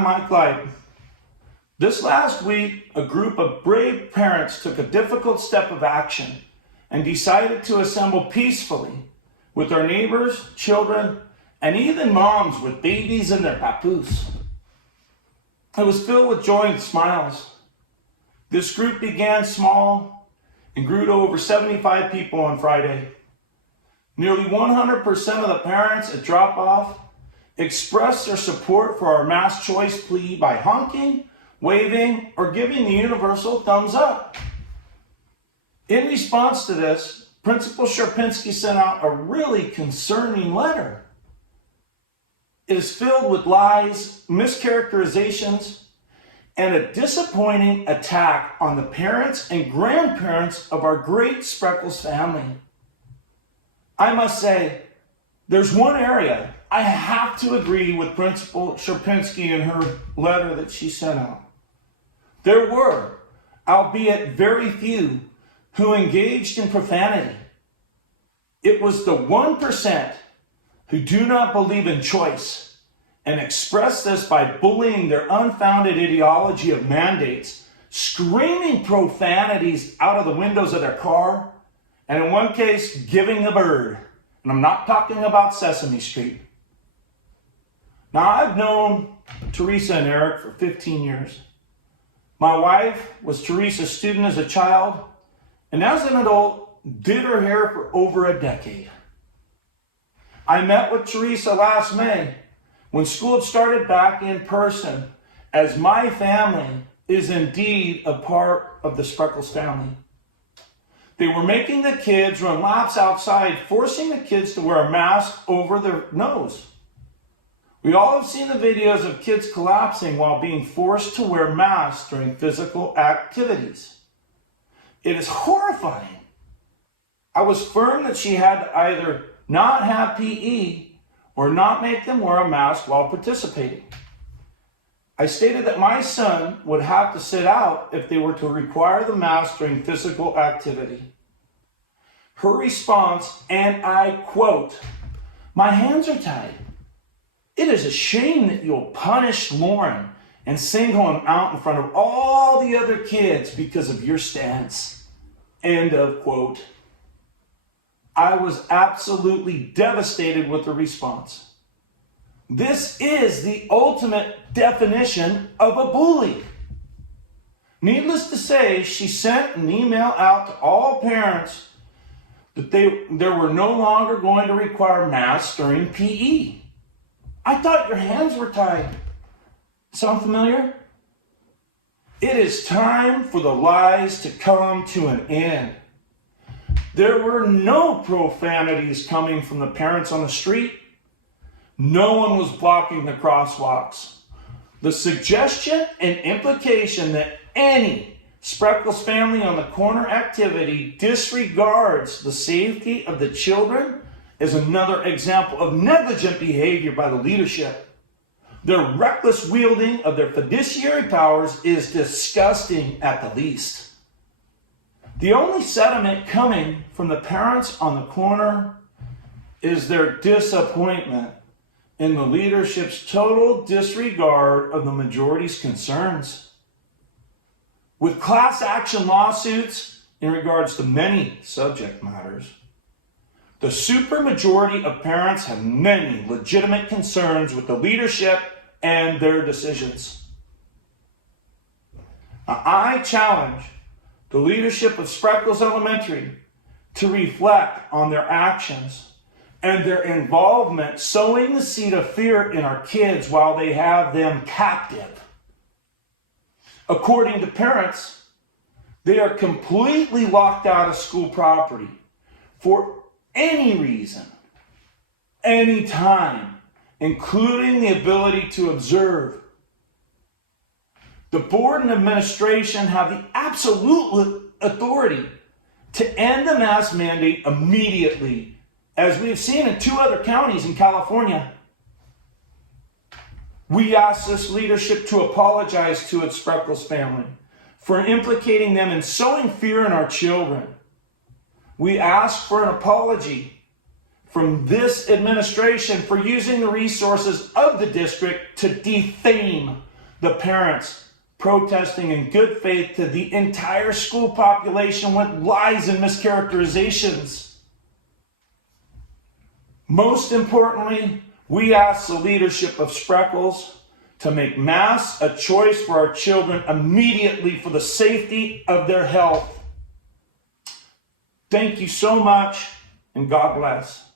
I'm Mike Light. This last week, a group of brave parents took a difficult step of action and decided to assemble peacefully with their neighbors, children, and even moms with babies in their papoose. It was filled with joy and smiles. This group began small and grew to over 75 people on Friday. Nearly 100% of the parents at drop-off expressed their support for our mass choice plea by honking, waving, or giving the universal thumbs up. In response to this, Principal Sherpinski sent out a really concerning letter. It is filled with lies, mischaracterizations, and a disappointing attack on the parents and grandparents of our great Spreckels family. I must say, there's one area I have to agree with Principal Sherpinski in her letter that she sent out. There were, albeit very few, who engaged in profanity. It was the 1% who do not believe in choice and express this by bullying their unfounded ideology of mandates, screaming profanities out of the windows of their car, and in one case, giving the bird. And I'm not talking about Sesame Street. Now, I've known Teresa and Eric for 15 years. My wife was Teresa's student as a child, and as an adult, did her hair for over a decade. I met with Teresa last May when school had started back in person, as my family is indeed a part of the Spreckels family. They were making the kids run laps outside, forcing the kids to wear a mask over their nose. We all have seen the videos of kids collapsing while being forced to wear masks during physical activities. It is horrifying. I was firm that she had to either not have PE or not make them wear a mask while participating. I stated that my son would have to sit out if they were to require the mask during physical activity. Her response, and I quote, "My hands are tied. It is a shame that you'll punish Lauren and single him out in front of all the other kids because of your stance." End of quote. I was absolutely devastated with the response. This is the ultimate definition of a bully. Needless to say, she sent an email out to all parents that there were no longer going to require masks during PE. I thought your hands were tied. Sound familiar? It is time for the lies to come to an end. There were no profanities coming from the parents on the street. No one was blocking the crosswalks. The suggestion and implication that any Spreckels family on the corner activity disregards the safety of the children is another example of negligent behavior by the leadership. Their reckless wielding of their fiduciary powers is disgusting at the least. The only sentiment coming from the parents on the corner is their disappointment in the leadership's total disregard of the majority's concerns. With class action lawsuits in regards to many subject matters, the supermajority of parents have many legitimate concerns with the leadership and their decisions. Now, I challenge the leadership of Spreckels Elementary to reflect on their actions and their involvement sowing the seed of fear in our kids while they have them captive. According to parents, they are completely locked out of school property for any reason, any time, including the ability to observe. The board and administration have the absolute authority to end the mask mandate immediately, as we have seen in 2 other counties in California. We ask this leadership to apologize to its Spreckels family for implicating them in sowing fear in our children. We ask for an apology from this administration for using the resources of the district to defame the parents protesting in good faith to the entire school population with lies and mischaracterizations. Most importantly, we ask the leadership of Spreckels to make masks a choice for our children immediately for the safety of their health. Thank you so much, and God bless.